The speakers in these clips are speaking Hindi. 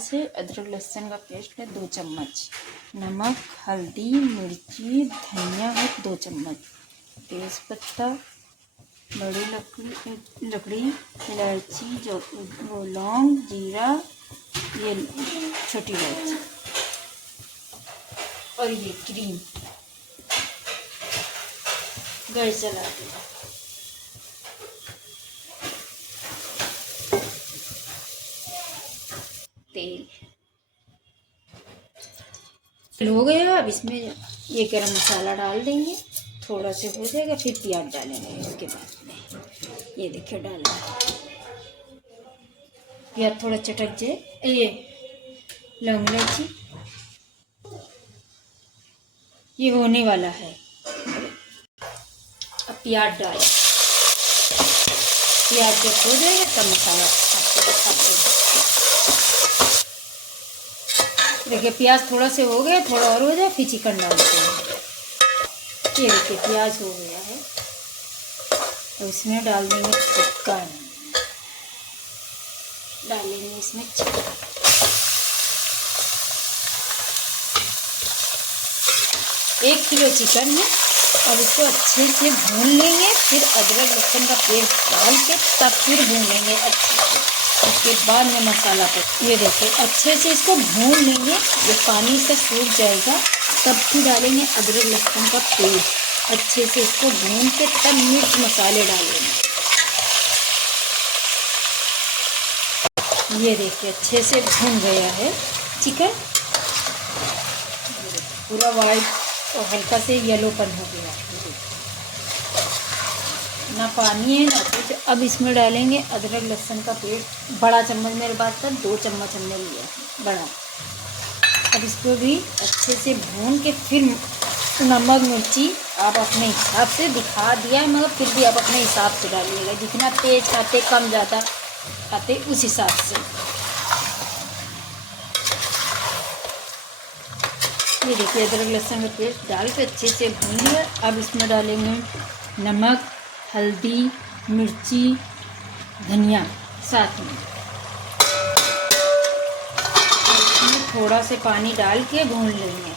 प्याज है, अदरक लहसुन का पेस्ट है 2 चम्मच, नमक, हल्दी, मिर्ची, धनिया है 2 चम्मच, तेज़पत्ता, बड़ी लकड़ी, इलायची, लौंग, जीरा, ये छोटी इलायची और ये क्रीम। गैस जला दिया। तेल हो गया। अब इसमें ये गरम मसाला डाल देंगे, थोड़ा सा हो जाएगा फिर प्याज डालेंगे। इसके बाद में ये देखिए डाला प्याज थोड़ा चटक जाए, ये लौंग इलायची ये होने वाला है। अब प्याज डाल, प्याज जब हो जाएगा तब मसाला देखिए प्याज थोड़ा से हो गया, थोड़ा और हो जाए फिर चिकन डालते हैं। ये देखिए प्याज हो गया है, तो इसमें डाल देंगे चिकन, डालेंगे इसमें चिकन। 1 किलो चिकन है। अब इसको अच्छे से भून लेंगे, फिर अदरक लहसुन का पेस्ट डाल के तब फिर भून लेंगे अच्छे से। उसके बाद में मसाला को ये देखिए अच्छे से इसको भून लेंगे, ये पानी से सूख जाएगा तब फिर डालेंगे अदरक लहसुन का पेस्ट। अच्छे से इसको भून के तब मिर्च मसाले डालेंगे। ये देखिए अच्छे से भून गया है चिकन, पूरा वाइट और हल्का से येलोपन हो गया, ना पानी है ना कुछ। अब इसमें डालेंगे अदरक लहसुन का पेस्ट, बड़ा चम्मच मेरे पास था, 2 चम्मच हमने लिया बड़ा। अब इसको भी अच्छे से भून के फिर नमक मिर्ची आप अपने हिसाब से दिखा दिया है, मगर फिर भी आप अपने हिसाब से डालिएगा, जितना तेज खाते कम ज़्यादा खाते उस हिसाब से। ये देखिए अदरक लहसुन का पेस्ट डाल के अच्छे से भून लिया। अब इसमें डालेंगे नमक, हल्दी, मिर्ची, धनिया साथ में। इसमें थोड़ा से पानी डाल के भून लेंगे,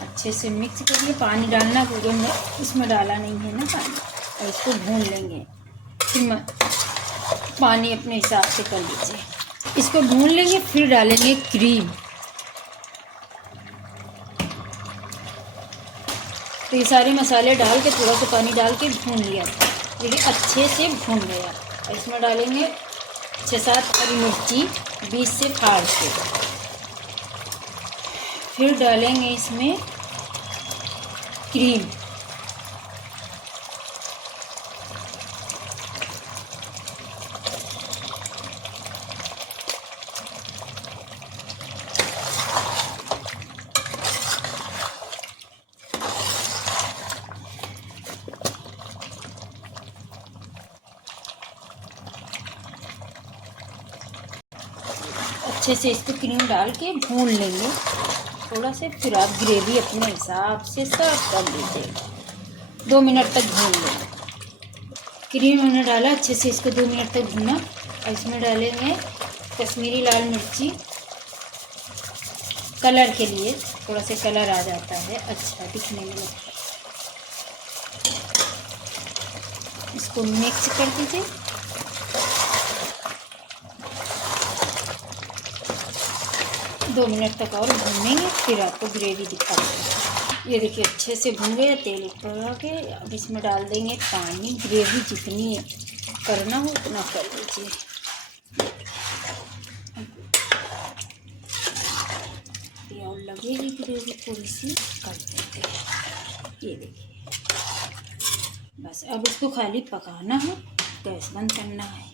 अच्छे से मिक्स करिए। पानी डालना क्योंकि इसमें डाला नहीं है ना पानी। और इसको भून लेंगे, फिर पानी अपने हिसाब से कर लीजिए। इसको भून लेंगे, फिर डालेंगे क्रीम। तो ये सारे मसाले डाल के थोड़ा सा पानी डाल के भून लिया था, ये अच्छे से भून गया। और इसमें डालेंगे 6-7 हरी मिर्ची 20 से फाड़ के। फिर डालेंगे इसमें क्रीम, अच्छे से इसको क्रीम डाल के भून लेंगे थोड़ा से। फिर आप ग्रेवी अपने हिसाब से सर्व कर लीजिए। 2 मिनट तक भून लेंगे। क्रीम हमने डाला, अच्छे से इसको 2 मिनट तक भूना। और इसमें डालेंगे कश्मीरी लाल मिर्ची, कलर के लिए, थोड़ा सा कलर आ जाता है अच्छा दिखने में लगता है। इसको मिक्स कर दीजिए। दो मिनट तक और भूनेंगे, फिर आपको ग्रेवी दिखाते हैं। ये देखिए अच्छे से भून गया, तेल ऊपर आ गया। अब इसमें डाल देंगे पानी, ग्रेवी जितनी करना हो उतना कर लीजिए। और लगेगी ग्रेवी थोड़ी सी कर देते हैं। ये देखिए बस अब इसको खाली पकाना है, गैस बंद करना है।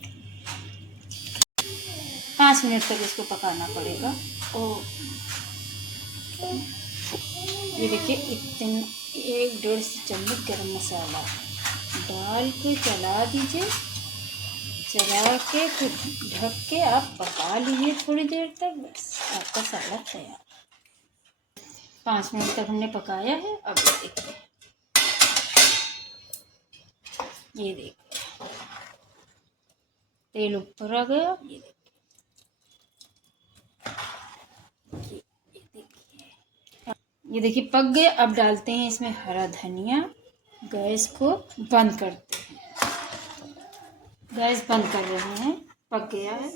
5 मिनट तक इसको पकाना पड़ेगा। और ये देखिए इतने 1-1.5 चम्मच गरम मसाला डाल के चला दीजिए। चला के फिर ढक के आप पका लीजिए थोड़ी देर तक, बस आपका सालन तैयार। 5 मिनट तक हमने पकाया है। अब देखिए, ये देखिए तेल ऊपर आ गया। ये देखिए पक गए। अब डालते हैं इसमें हरा धनिया। गैस को बंद करते हैं। गैस बंद कर रहे हैं, पक गया है।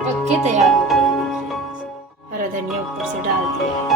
पक के तैयार हो गया। देखिए हरा धनिया ऊपर से डाल दिया है।